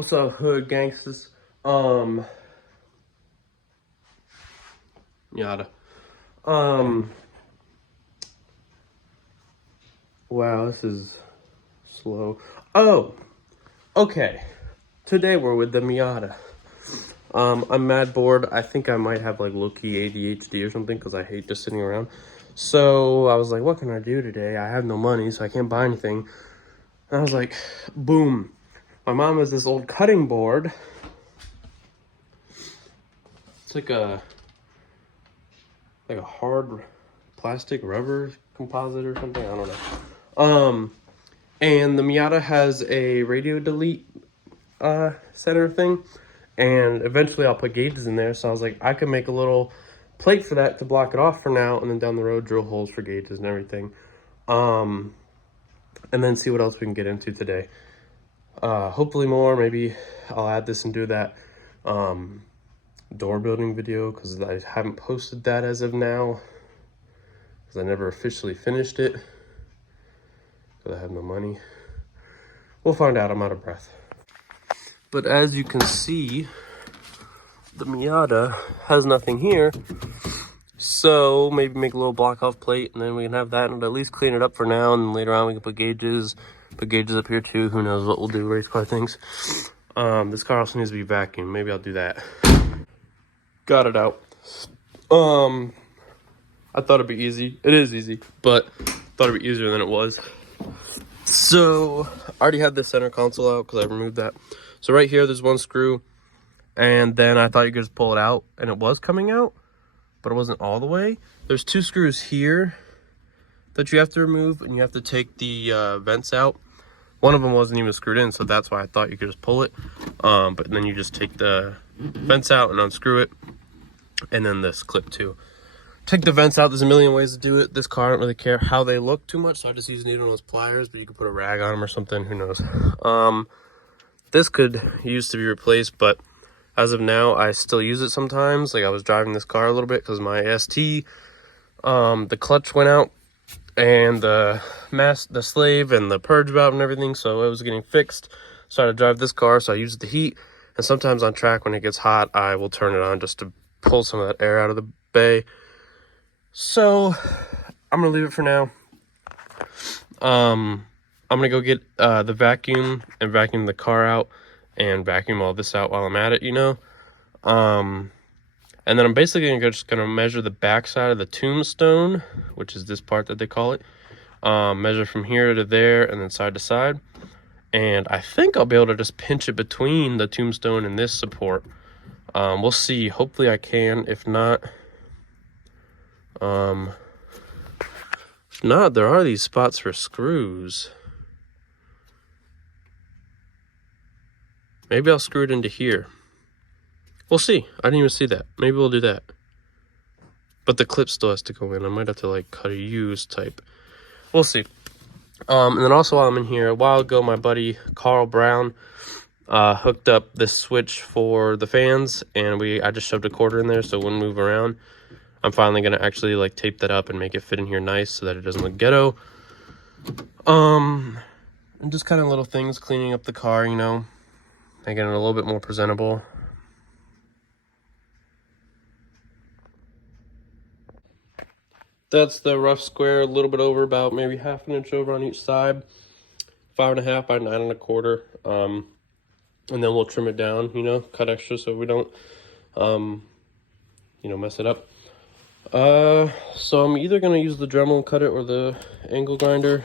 What's up, hood gangsters? Miata. Wow, this is slow. Oh, okay. Today we're with the Miata. I'm mad bored. I think I might have like low-key ADHD or something because I hate just sitting around. So I was like, what can I do today? I have no money, so I can't buy anything. And I was like, boom. My mom has this old cutting board. It's like a hard plastic rubber composite or something. I don't know. And the Miata has a radio delete center thing, and eventually I'll put gauges in there. So I was like, I could make a little plate for that to block it off for now, and then down the road drill holes for gauges and everything. And then see what else we can get into today. Hopefully more. Maybe I'll add this and do that door building video, because I haven't posted that as of now, because I never officially finished it because I have no money. We'll find out. I'm out of breath. But as you can see, the Miata has nothing here, so maybe make a little BlockOff plate, and then we can have that and at least clean it up for now, and then later on we can put gauges up here too. Who knows what we'll do, race car things. This car also needs to be vacuumed. Maybe I'll do that. Got it out. I thought it'd be easy. It is easy, but I thought it'd be easier than it was. So I already had the center console out because I removed that. So right here, there's one screw, and then I thought you could just pull it out, and it was coming out, but it wasn't all the way. There's two screws here that you have to remove, and you have to take the vents out. One of them wasn't even screwed in, so that's why I thought you could just pull it. But then you just take the vents out and unscrew it, and then this clip too. Take the vents out. There's a million ways to do it. This car, I don't really care how they look too much, so I just use needle nose pliers, but you could put a rag on them or something. Who knows? This could use to be replaced, but as of now, I still use it sometimes. Like, I was driving this car a little bit because my ST, the clutch went out, and the slave and the purge valve and everything, so it was getting fixed. So I had to drive this car, so I used the heat, and sometimes on track when it gets hot, I will turn it on just to pull some of that air out of the bay. So I'm gonna leave it for now. I'm gonna go get the vacuum and vacuum the car out and vacuum all this out while I'm at it, you know. And then I'm basically just gonna measure the back side of the tombstone, which is this part that they call it. Measure from here to there and then side to side. And I think I'll be able to just pinch it between the tombstone and this support. We'll see. Hopefully I can. If not, there are these spots for screws. Maybe I'll screw it into here. We'll see. I didn't even see that. Maybe we'll do that. But the clip still has to go in. I might have to like cut a use type. We'll see. And then also while I'm in here, a while ago, my buddy Carl Brown hooked up this switch for the fans, and I just shoved a quarter in there so it wouldn't move around. I'm finally gonna actually like tape that up and make it fit in here nice so that it doesn't look ghetto. And just kind of little things, cleaning up the car, you know, making it a little bit more presentable. That's the rough square, a little bit over, about maybe ½ an inch over on each side. 5.5 by 9.25. And then we'll trim it down, you know, cut extra so we don't, you know, mess it up. So I'm either gonna use the Dremel and cut it or the angle grinder.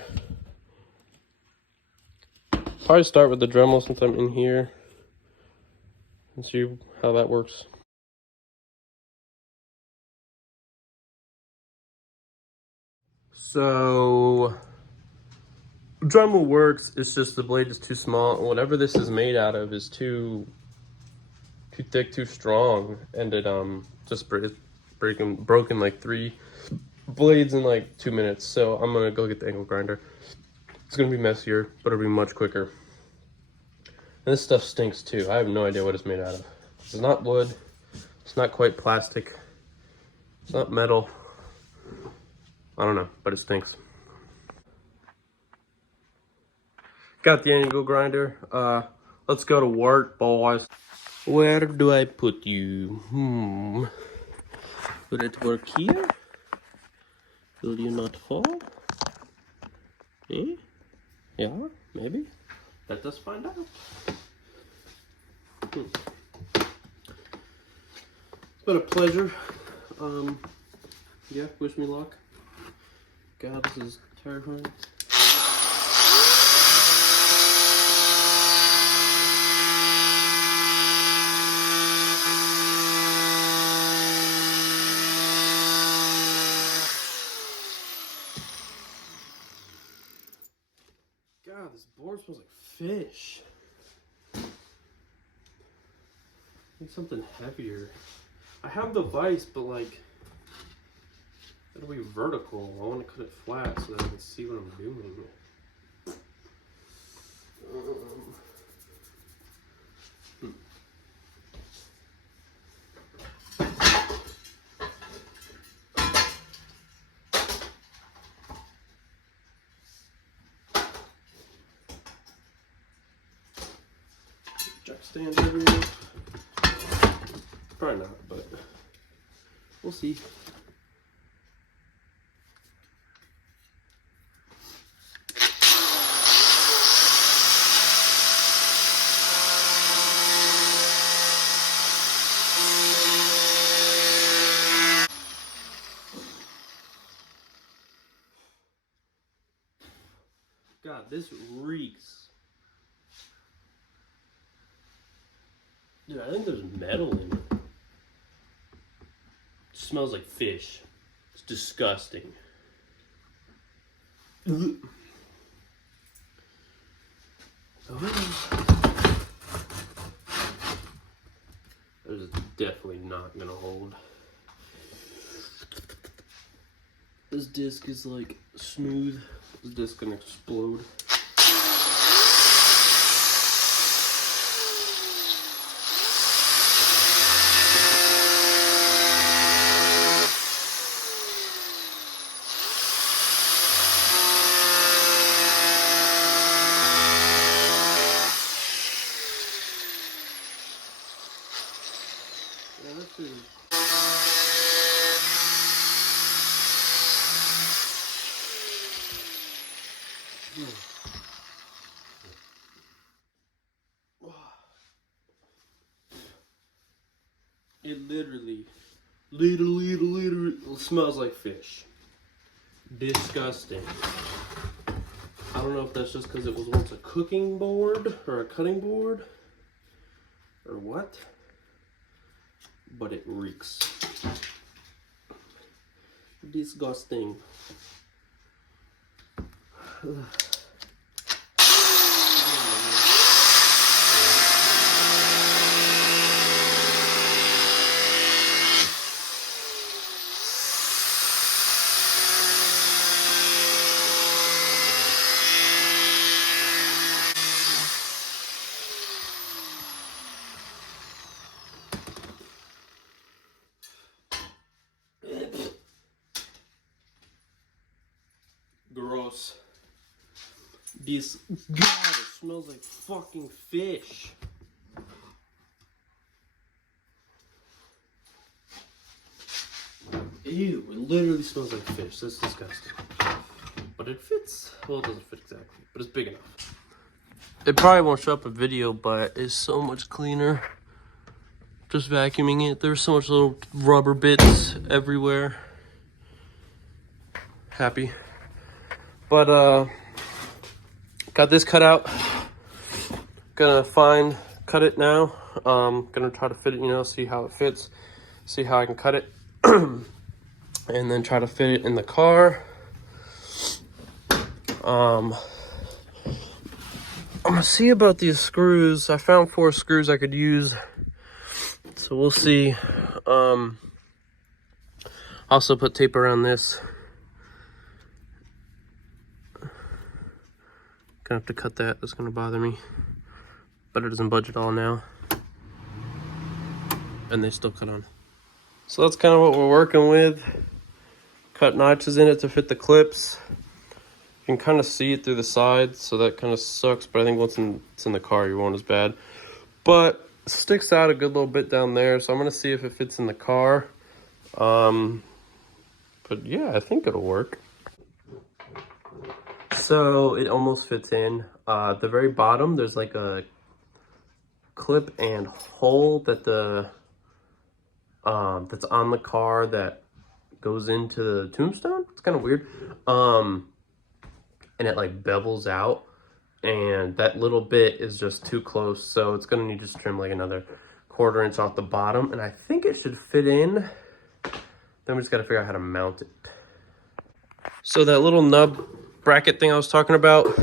Probably start with the Dremel since I'm in here and see how that works. So Dremel works, it's just the blade is too small, and whatever this is made out of is too thick, too strong, and it just broken like 3 blades in like 2 minutes. So I'm gonna go get the angle grinder. It's gonna be messier, but it'll be much quicker. And this stuff stinks too. I have no idea what it's made out of. It's not wood, it's not quite plastic, it's not metal. I don't know, but it stinks. Got the angle grinder. Let's go to work, boys. Where do I put you? Put it work here? Will you not fall? Eh? Yeah, maybe. Let us find out. It's been a pleasure. Yeah, wish me luck. God, this is terrifying. God, this board smells like fish. Need something heavier. I have the vise, but like, it'll be vertical. I want to cut it flat so that I can see what I'm doing. Jack stand everywhere. Probably not, but we'll see. God, this reeks. Dude, I think there's metal in it. It smells like fish. It's disgusting. Ugh. This is definitely not gonna hold. This disc is like smooth. This disc gonna explode. Yeah, this is. It literally smells like fish. Disgusting. I don't know if that's just because it was once a cooking board or a cutting board or what, but it reeks. Disgusting. Ugh. Gross. This, God, it smells like fucking fish. Ew, it literally smells like fish. That's disgusting. But it fits. Well, it doesn't fit exactly, but it's big enough. It probably won't show up in video, but it's so much cleaner. Just vacuuming it. There's so much little rubber bits everywhere. Happy. But, got this cut out. Gonna cut it now. Gonna try to fit it, you know, see how it fits. See how I can cut it. And then try to fit it in the car. I'm gonna see about these screws. I found 4 screws I could use. So we'll see. Also put tape around this. Gonna have to cut that. That's gonna bother me. But it doesn't budge at all now. And they still cut on. So that's kind of what we're working with. Cut notches in it to fit the clips. You can kind of see it through the sides, so that kind of sucks, but I think once it's in the car, you won't as bad. But it sticks out a good little bit down there, so I'm going to see if it fits in the car. But yeah, I think it'll work. So it almost fits in. At the very bottom, there's like a clip and hole that that's on the car that goes into the tombstone. It's kind of weird. And it like bevels out, and that little bit is just too close, so it's gonna need to just trim like another 1/4 inch off the bottom, and I think it should fit in. Then we just gotta figure out how to mount it. So that little nub bracket thing I was talking about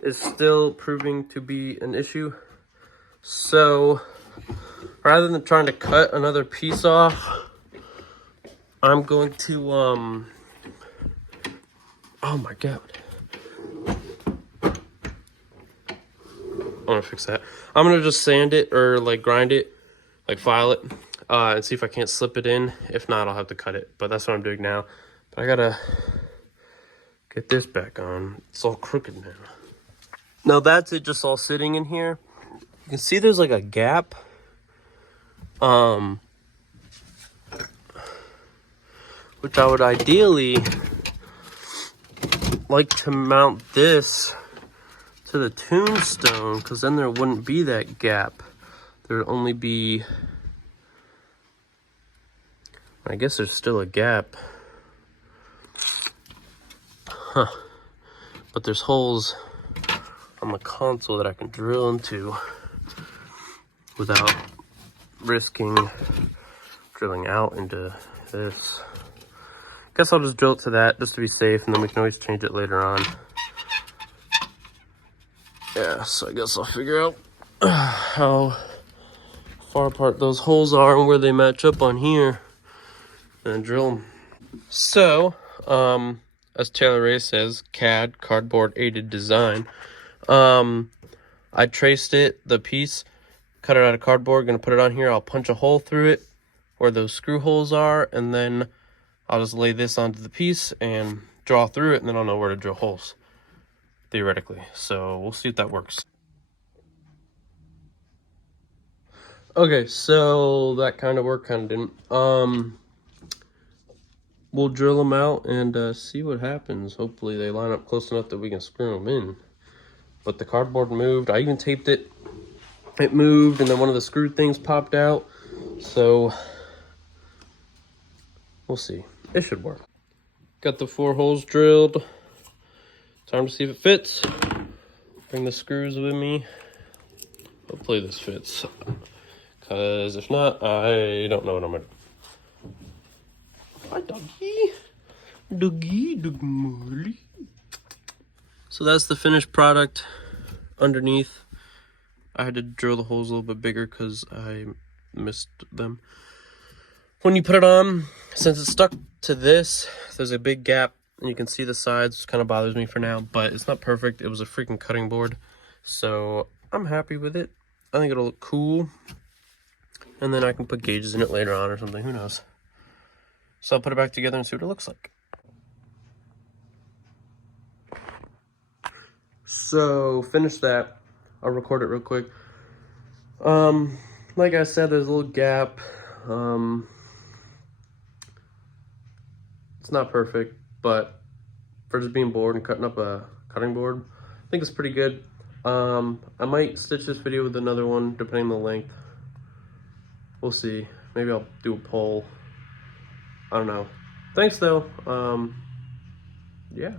is still proving to be an issue. So rather than trying to cut another piece off, I'm going to oh my god, I'm gonna fix that. I'm gonna just sand it or like grind it, like file it, and see if I can't slip it in. If not, I'll have to cut it, but that's what I'm doing now. But I gotta get this back on. It's all crooked now. Now that's it, just all sitting in here. You can see there's like a gap. Which I would ideally like to mount this to the tombstone, because then there wouldn't be that gap. There would only be, I guess there's still a gap. Huh. But there's holes on the console that I can drill into without risking drilling out into this. Guess I'll just drill it to that just to be safe, and then we can always change it later on. Yeah, so I guess I'll figure out how far apart those holes are and where they match up on here and drill them. So, as Taylor Ray says, CAD, cardboard aided design. I traced it, the piece, cut it out of cardboard, gonna put it on here. I'll punch a hole through it where those screw holes are, and then I'll just lay this onto the piece and draw through it, and then I'll know where to drill holes, theoretically. So we'll see if that works. Okay, so that kind of worked, kind of didn't. We'll drill them out and see what happens. Hopefully they line up close enough that we can screw them in. But the cardboard moved. I even taped it. It moved, and then one of the screw things popped out. So we'll see. It should work. Got the 4 holes drilled. Time to see if it fits. Bring the screws with me. Hopefully this fits. Because if not, I don't know what I'm gonna do. Hi, doggy. Doggy, dog Molly. So that's the finished product underneath. I had to drill the holes a little bit bigger because I missed them. When you put it on, since it's stuck to this, there's a big gap, and you can see the sides, which kind of bothers me for now, but it's not perfect. It was a freaking cutting board, so I'm happy with it. I think it'll look cool, and then I can put gauges in it later on or something, who knows. So I'll put it back together and see what it looks like. So finish that. I'll record it real quick. Like I said, there's a little gap. It's not perfect, but for just being bored and cutting up a cutting board, I think it's pretty good. I might stitch this video with another one depending on the length. We'll see. Maybe I'll do a poll. I don't know. Thanks though. Yeah.